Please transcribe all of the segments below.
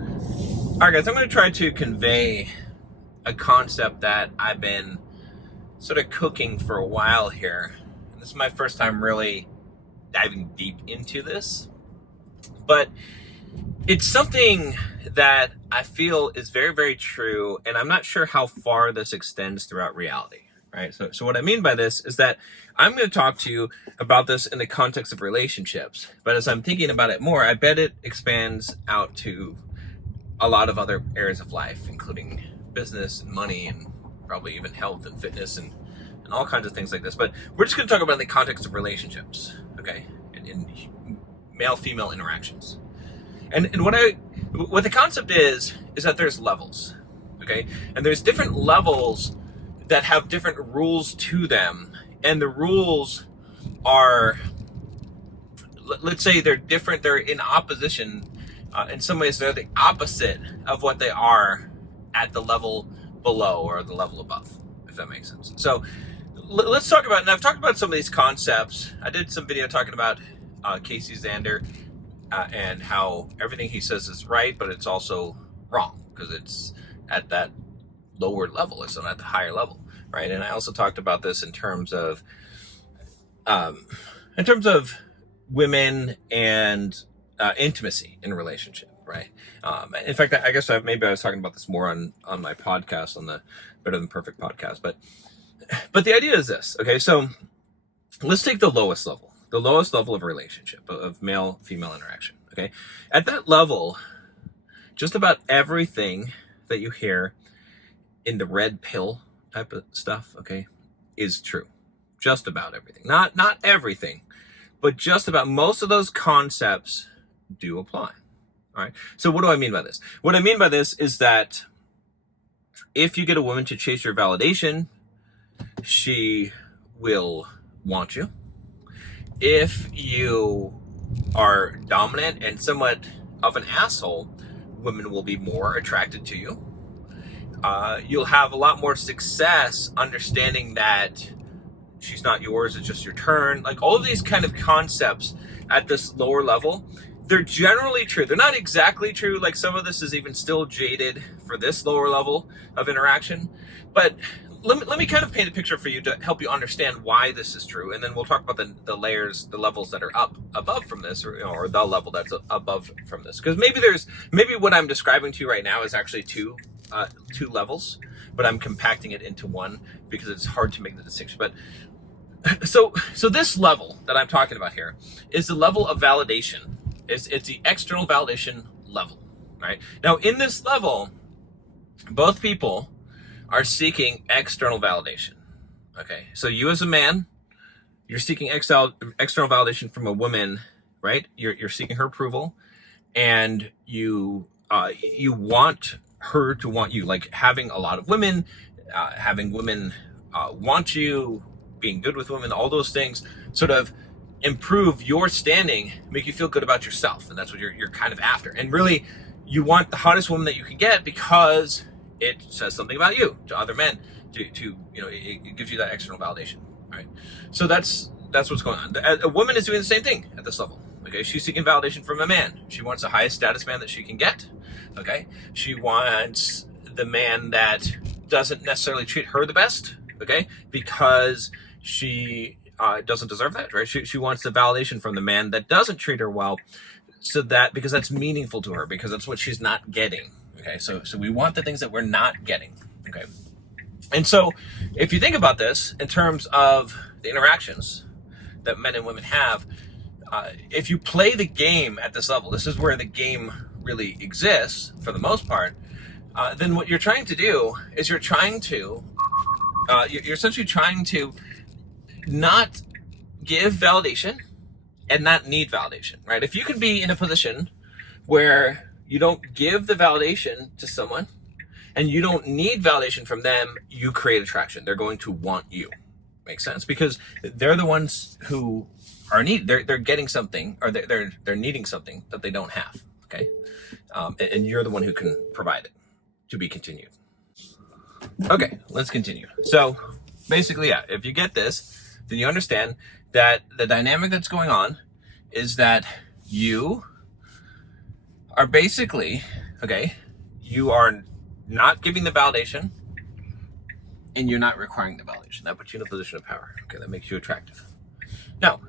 All right, guys, I'm going to try to convey a concept that I've been sort of cooking for a while here. And this is my first time really diving deep into this, but it's something that I feel is very, very true, and I'm not sure how far this extends throughout reality, right? So what I mean by this is that I'm going to talk to you about this in the context of relationships, but as I'm thinking about it more, I bet it expands out to a lot of other areas of life, including business and money and probably even health and fitness and all kinds of things like this. But we're just going to talk about in the context of relationships, okay? In male-female interactions. And what the concept is that there's levels, okay? And there's different levels that have different rules to them. And the rules are, let's say they're different, they're in opposition. In some ways, they're the opposite of what they are at the level below or the level above, if that makes sense. So let's talk about, and I've talked about some of these concepts. I did some video talking about Casey Zander and how everything he says is right, but it's also wrong because it's at that lower level. It's not at the higher level, right? And I also talked about this in terms of women and intimacy in a relationship, right? In fact, I guess maybe I was talking about this more on my podcast, on the Better Than Perfect podcast. But the idea is this, okay? So let's take the lowest level of relationship, of male-female interaction, okay? At that level, just about everything that you hear in the red pill type of stuff, okay, is true. Just about everything. Not everything, but just about most of those concepts do apply. All right. So what do I mean by this? What I mean by this is that if you get a woman to chase your validation, she will want you. If you are dominant and somewhat of an asshole, women will be more attracted to you. You'll have a lot more success understanding that she's not yours, it's just your turn. Like all of these kind of concepts at this lower level, they're generally true. They're not exactly true. Like some of this is even still jaded for this lower level of interaction. But let me kind of paint a picture for you to help you understand why this is true. And then we'll talk about the layers, the levels that are up above from this, or the level that's above from this. Because maybe what I'm describing to you right now is actually two levels, but I'm compacting it into one because it's hard to make the distinction. But so this level that I'm talking about here is the level of validation. It's the external validation level, right? Now, in this level, both people are seeking external validation, okay? So you as a man, you're seeking external validation from a woman, right? You're seeking her approval, and you want her to want you, like having a lot of women, having women want you, being good with women, all those things sort of improve your standing, make you feel good about yourself, and that's what you're kind of after. And really, you want the hottest woman that you can get because it says something about you to other men. It gives you that external validation, right? So that's what's going on. A woman is doing the same thing at this level. Okay, she's seeking validation from a man. She wants the highest status man that she can get. Okay, she wants the man that doesn't necessarily treat her the best. Okay, because she doesn't deserve that, right? She wants the validation from the man that doesn't treat her well, because that's meaningful to her, because that's what she's not getting. Okay, so we want the things that we're not getting. Okay, and so if you think about this in terms of the interactions that men and women have, if you play the game at this level, this is where the game really exists for the most part. Then what you're trying to do is you're essentially trying to not give validation and not need validation, right? If you can be in a position where you don't give the validation to someone and you don't need validation from them, you create attraction. They're going to want you. Makes sense? Because they're the ones who are they're getting something, or they're needing something that they don't have. Okay, and you're the one who can provide it. To be continued. Okay, let's continue. So basically, yeah, if you get this, then you understand that the dynamic that's going on is that you are basically okay, you are not giving the validation and you're not requiring the validation. That puts you in a position of power. Okay, that makes you attractive. Now,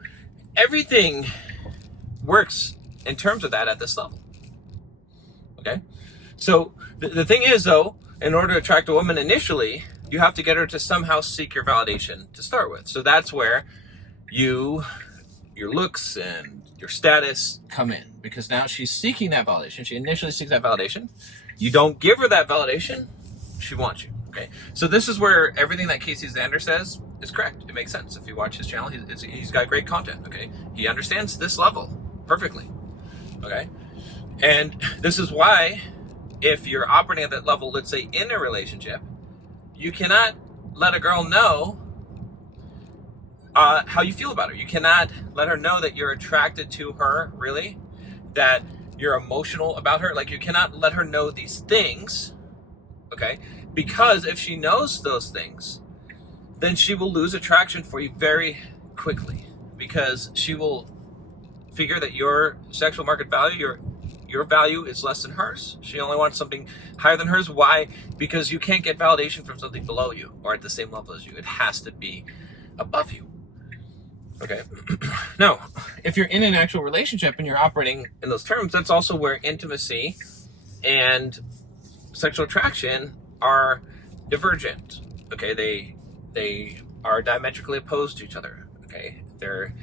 everything works in terms of that at this level. Okay, so the thing is, though, in order to attract a woman initially, you have to get her to somehow seek your validation to start with. So that's where your looks and your status come in, because now she's seeking that validation. She initially seeks that validation. You don't give her that validation, she wants you. Okay, so this is where everything that Casey Zander says is correct. It makes sense. If you watch his channel, he's got great content. Okay, he understands this level perfectly. Okay, and this is why, if you're operating at that level, let's say in a relationship, you cannot let a girl know how you feel about her. You cannot let her know that you're attracted to her, really, that you're emotional about her. Like, you cannot let her know these things, okay? Because if she knows those things, then she will lose attraction for you very quickly, because she will figure that your sexual market value, your value is less than hers. She only wants something higher than hers. Why? Because you can't get validation from something below you or at the same level as you. It has to be above you. Okay. Now, if you're in an actual relationship and you're operating in those terms, that's also where intimacy and sexual attraction are divergent. Okay, they are diametrically opposed to each other. Okay, they're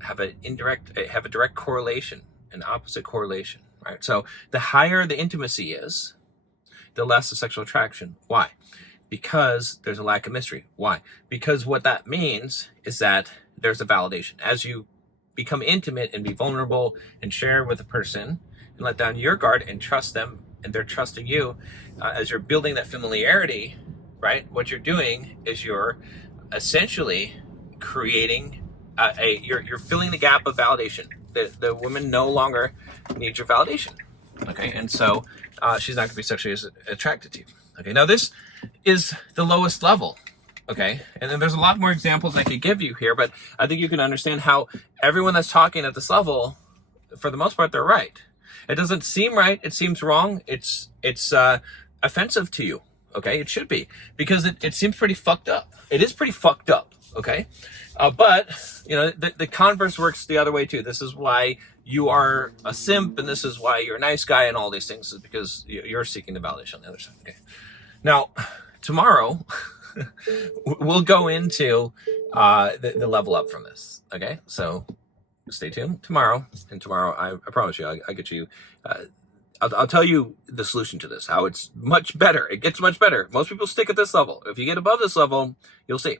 have a direct correlation, an opposite correlation. Right. So the higher the intimacy is, the less the sexual attraction. Why? Because there's a lack of mystery. Why? Because what that means is that there's a validation. As you become intimate and be vulnerable and share with a person and let down your guard and trust them, and they're trusting you, as you're building that familiarity, right? What you're doing is you're essentially creating you're filling the gap of validation. The woman no longer needs your validation. Okay, and so she's not going to be sexually attracted to you. Okay, now this is the lowest level. Okay, and then there's a lot more examples I could give you here, but I think you can understand how everyone that's talking at this level, for the most part, they're right. It doesn't seem right. It seems wrong. It's offensive to you. Okay, it should be, because it seems pretty fucked up. It is pretty fucked up. Okay, but you know, the converse works the other way too. This is why you are a simp, and this is why you're a nice guy, and all these things is because you're seeking the validation on the other side. Okay, now tomorrow we'll go into the level up from this. Okay, so stay tuned tomorrow, and tomorrow I promise you I'll get you. I'll tell you the solution to this, how it's much better. It gets much better. Most people stick at this level. If you get above this level, you'll see.